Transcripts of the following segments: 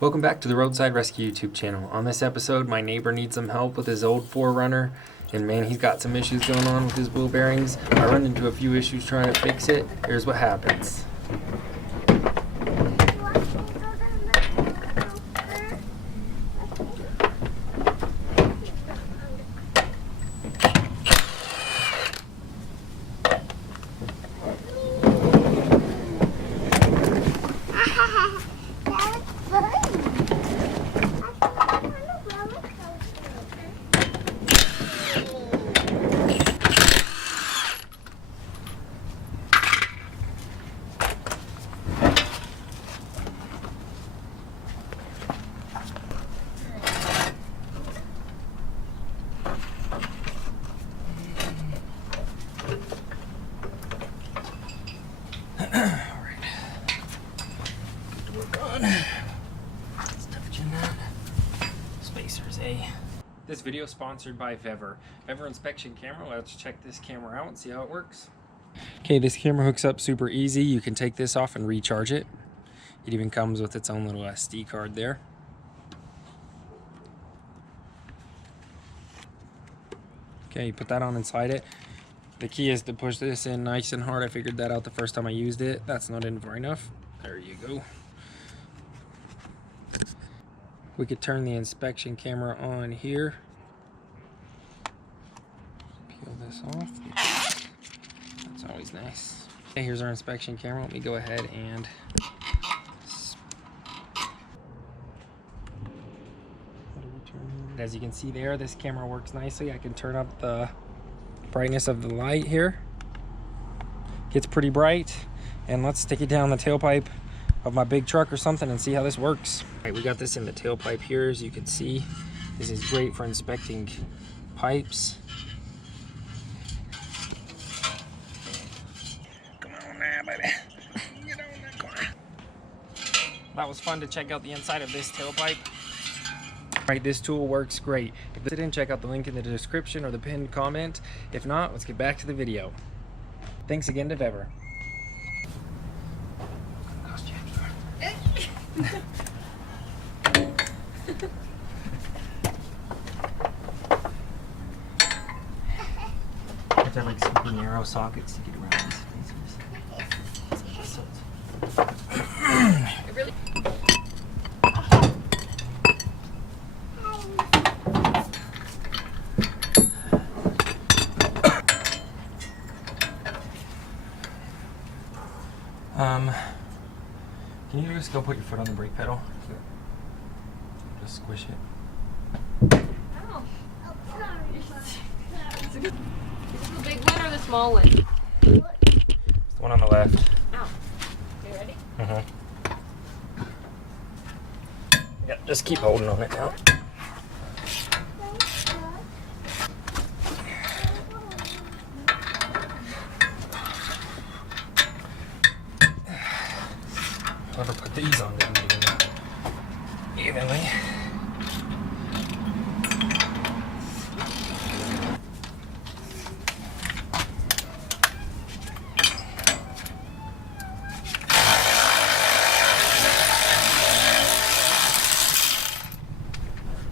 Welcome back to the Roadside Rescue YouTube channel. On this episode, my neighbor needs some help with his old 4Runner, and man, he's got some issues going on with his wheel bearings. I run into a few issues trying to fix it. Here's what happens. This video is sponsored by Vevor. Vevor inspection camera. Let's check this camera out and see how it works. Okay, this camera hooks up super easy. You can take this off and recharge it. It even comes with its own little SD card there. Okay, you put that on inside it. The key is to push this in nice and hard. I figured that out the first time I used it. That's not in far enough. There you go. We could turn the inspection camera on here. Peel this off. That's always nice. Okay, here's our inspection camera. Let me go ahead and as you can see there, this camera works nicely. I can turn up the brightness of the light here. Gets pretty bright. And let's stick it down the tailpipe of my big truck or something and see how this works. All right, we got this in the tailpipe here, as you can see. This is great for inspecting pipes. Come on now, baby. Get on that corner. That was fun to check out the inside of this tailpipe. All right, this tool works great. If you didn't, check out the link in the description or the pinned comment. If not, let's get back to the video. Thanks again to Vevor. Have to have like super narrow sockets to get around these pieces. Really? Can you just go put your foot on the brake pedal? Just squish it. Oh. Is this the big one or the small one? It's the one on the left. Oh. You ready? Yeah, just keep holding on it now. Whoever put these on didn't do that evenly.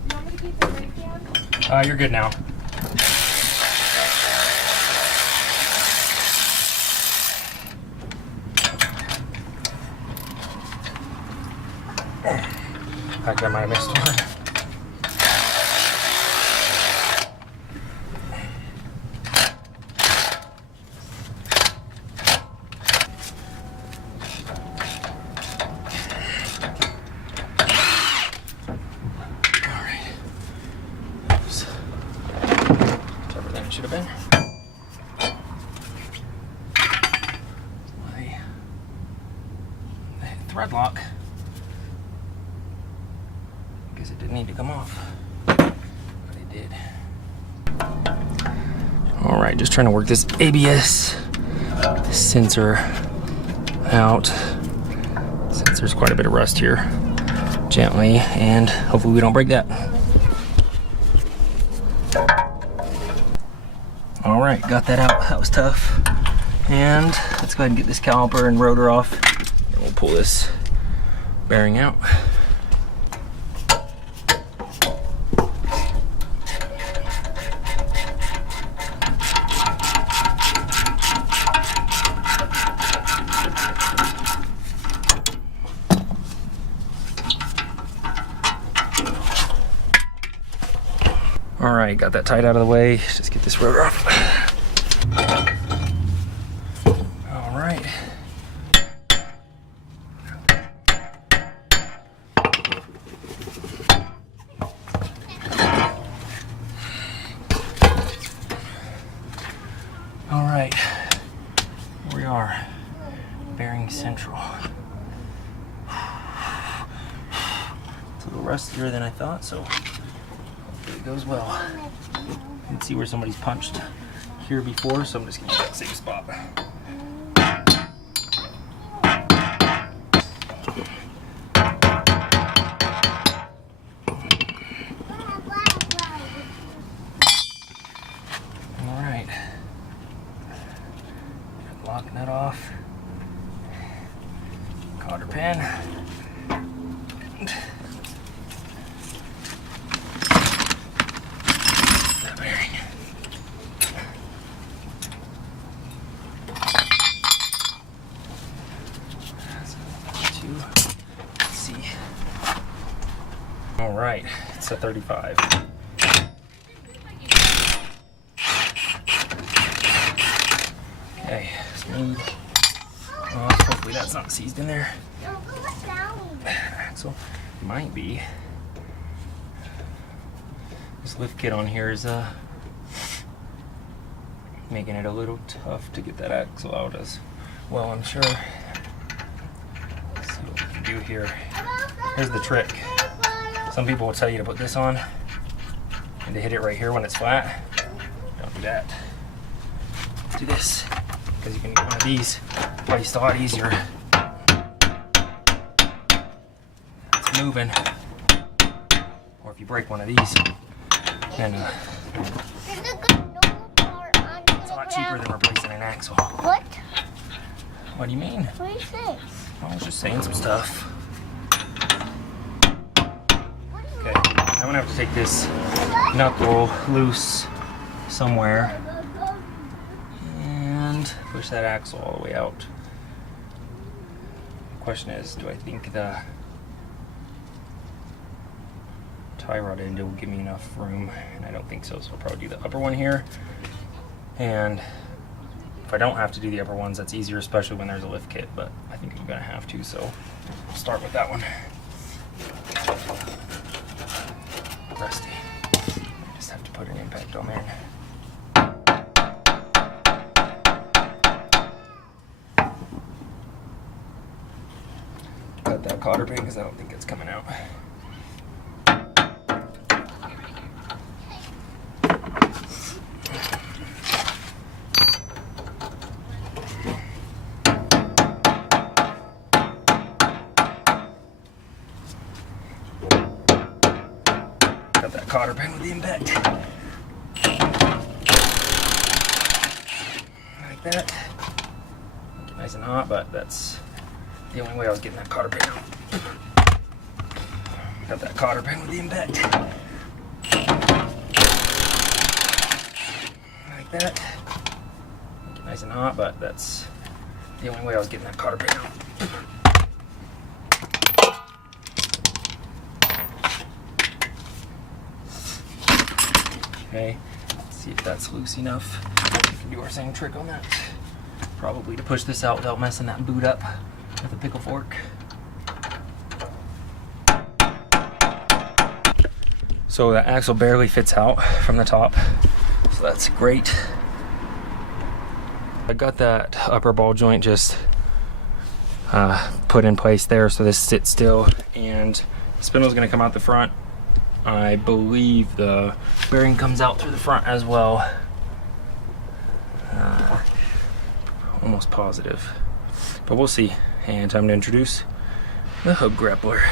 You want me to keep the brake down? You're good now. I think I might have missed one. All right. That was whatever that should have been. My thread lock. It didn't need to come off, but it did. All right, just trying to work this ABS sensor out. Sensor's quite a bit of rust here. Gently, and hopefully we don't break that. All right, got that out. That was tough. And let's go ahead and get this caliper and rotor off, and we'll pull this bearing out. right, got that tight out of the way. Just get this rotor off. All right. All right, here we are, Bearing Central. It's a little rustier than I thought, so hopefully it goes well. You can see where somebody's punched here before, so I'm just gonna use that same spot. All right, locking that off. Cotter pin. That bearing. Let's see. All right, it's a 35. Okay, smooth. Hopefully that's not seized in there. Axle might be. This lift kit on here is making it a little tough to get that axle out as well, I'm sure. Let's see what we can do here. Here's the trick. Some people will tell you to put this on and to hit it right here when it's flat. Don't do that. Let's do this, because you can get one of these placed a lot easier. It's moving. Or if you break one of these, then it's a lot cheaper than replacing an axle. What? What do you mean? What is this? I was just saying some stuff. Okay, I'm gonna have to take this knuckle loose somewhere and push that axle all the way out. The question is, do I think the tie rod end will give me enough room? And I don't think so, so I'll probably do the upper one here. And if I don't have to do the upper ones, that's easier, especially when there's a lift kit, but I think I'm gonna have to, so I'll start with that one. Rusty. I just have to put an impact on there. Cut that cotter pin because I don't think it's coming out. Got that cotter pin with the impact. Like that. Get nice and hot, but that's the only way I was getting that cotter pin out. Got that cotter pin with the impact. Like that. Get nice and hot, but that's the only way I was getting that cotter pin out. Okay, let's see if that's loose enough. We can do our same trick on that. Probably to push this out without messing that boot up with a pickle fork. So the axle barely fits out from the top, so that's great. I got that upper ball joint just put in place there, so this sits still, and the spindle is going to come out the front. I believe the bearing comes out through the front as well. Almost positive, but we'll see. And time to introduce the hub grappler.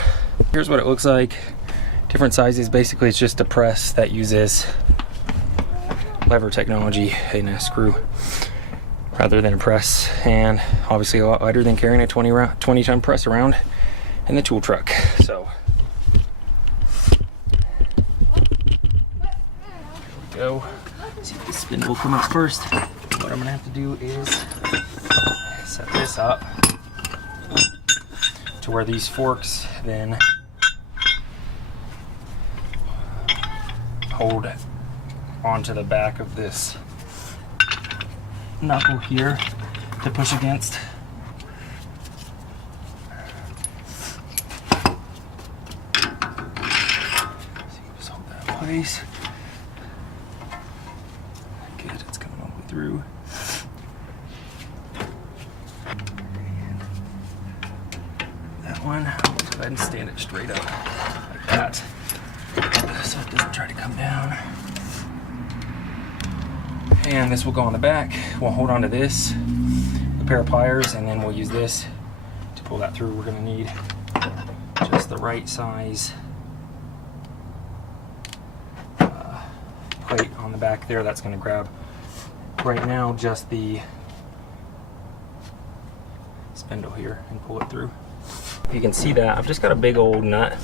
Here's what it looks like. Different sizes. Basically, it's just a press that uses lever technology in a screw rather than a press, and obviously a lot lighter than carrying a 20-ton press around in the tool truck. So go. See if the spindle will come up first. What I'm gonna have to do is set this up to where these forks then hold onto the back of this knuckle here to push against. Just hold that in place. Good, it's coming all the way through. That one, I'll go ahead and stand it straight up like that, so it doesn't try to come down. And this will go on the back. We'll hold on to this, a pair of pliers, and then we'll use this to pull that through. We're gonna need just the right size plate on the back there. That's gonna grab right now just the spindle here and pull it through. You can see that I've just got a big old nut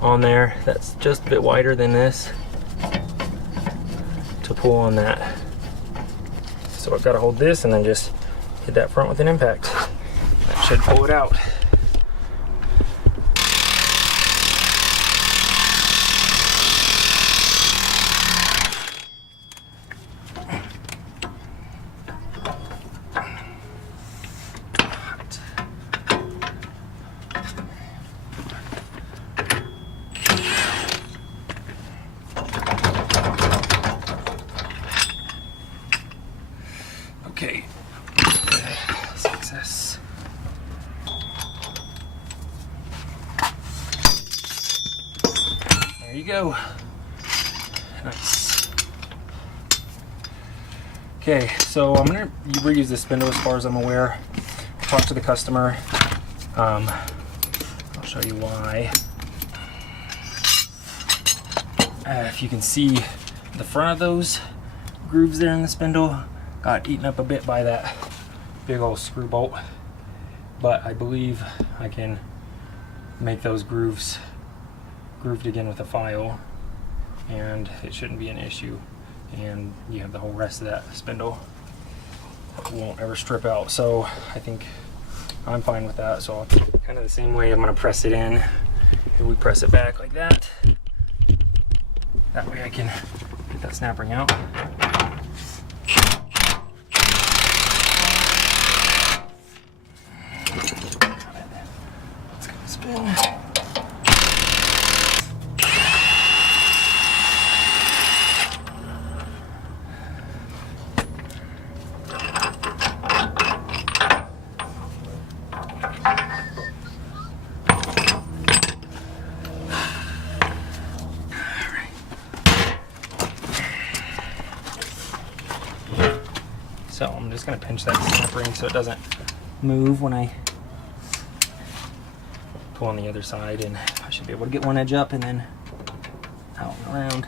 on there that's just a bit wider than this to pull on that. So I've got to hold this and then just hit that front with an impact. That should pull it out. Okay, success. There you go. Nice. Okay, so I'm gonna reuse this spindle as far as I'm aware. Talk to the customer. I'll show you why. If you can see the front of those grooves there in the spindle, got eaten up a bit by that big old screw bolt, but I believe I can make those grooves grooved again with a file, and it shouldn't be an issue. And you have the whole rest of that spindle won't ever strip out. So I think I'm fine with that. So kind of the same way I'm gonna press it in, and we press it back like that. That way I can get that snap ring out. So I'm just going to pinch that snap ring so it doesn't move when I pull on the other side, and I should be able to get one edge up and then out and around.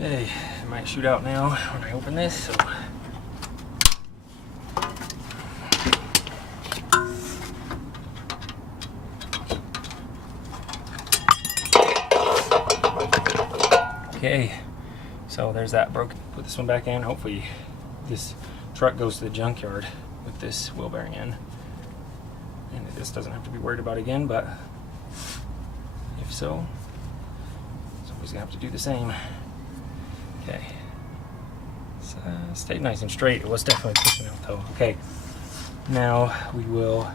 Okay, it might shoot out now when I open this. So. Okay, so there's that broken. Put this one back in. Hopefully this truck goes to the junkyard with this wheel bearing in. And this doesn't have to be worried about again, but if so, somebody's gonna have to do the same. Okay, so stayed nice and straight. It was definitely pushing out though. Okay, now we will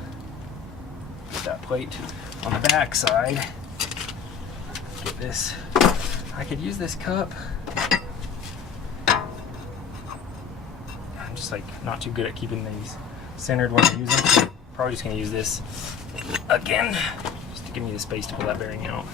put that plate on the back side. Get this. I could use this cup. I'm just like not too good at keeping these centered when I use them. So probably just gonna use this again, just to give me the space to pull that bearing out.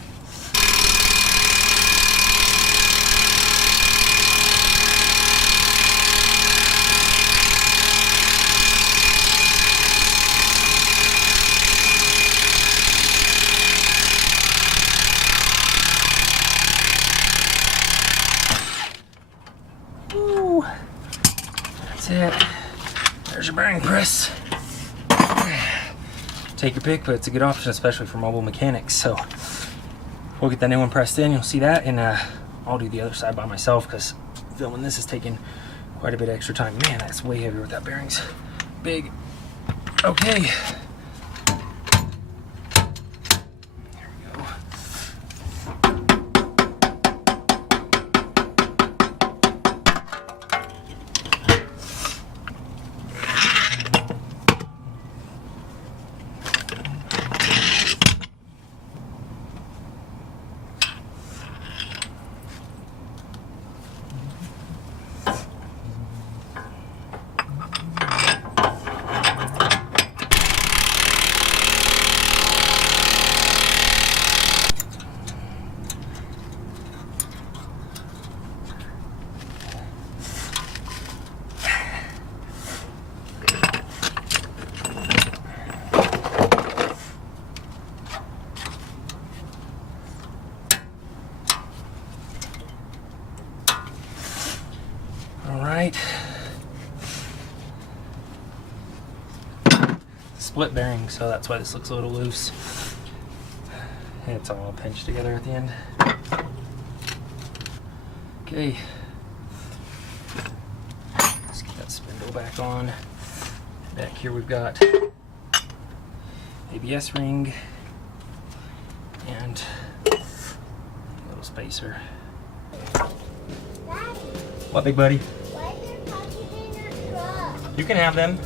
That's it. There's your bearing press. Take your pick, but it's a good option, especially for mobile mechanics. So we'll get that new one pressed in. You'll see that, and I'll do the other side by myself because filming this is taking quite a bit of extra time. Man, that's way heavier with that bearings. Big. Okay. There we go. Alright. Split bearing, so that's why this looks a little loose. It's all pinched together at the end. Okay. Let's get that spindle back on. Back here we've got ABS ring and a little spacer. What, big buddy? Why is there puppies in your truck? You can have them.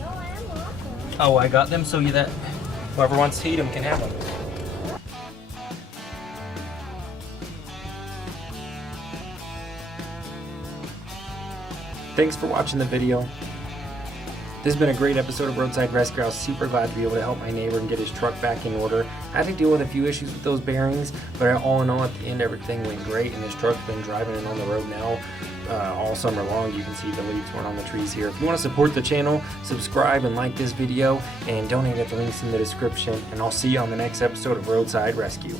No, I don't want them. Oh, I got them so that whoever wants to eat them can have them. Thanks for watching the video. This has been a great episode of Roadside Rescue. I was super glad to be able to help my neighbor and get his truck back in order. I had to deal with a few issues with those bearings, but all in all, at the end, everything went great, and his truck's been driving it on the road now all summer long. You can see the leaves weren't on the trees here. If you want to support the channel, subscribe and like this video, and donate at the links in the description, and I'll see you on the next episode of Roadside Rescue.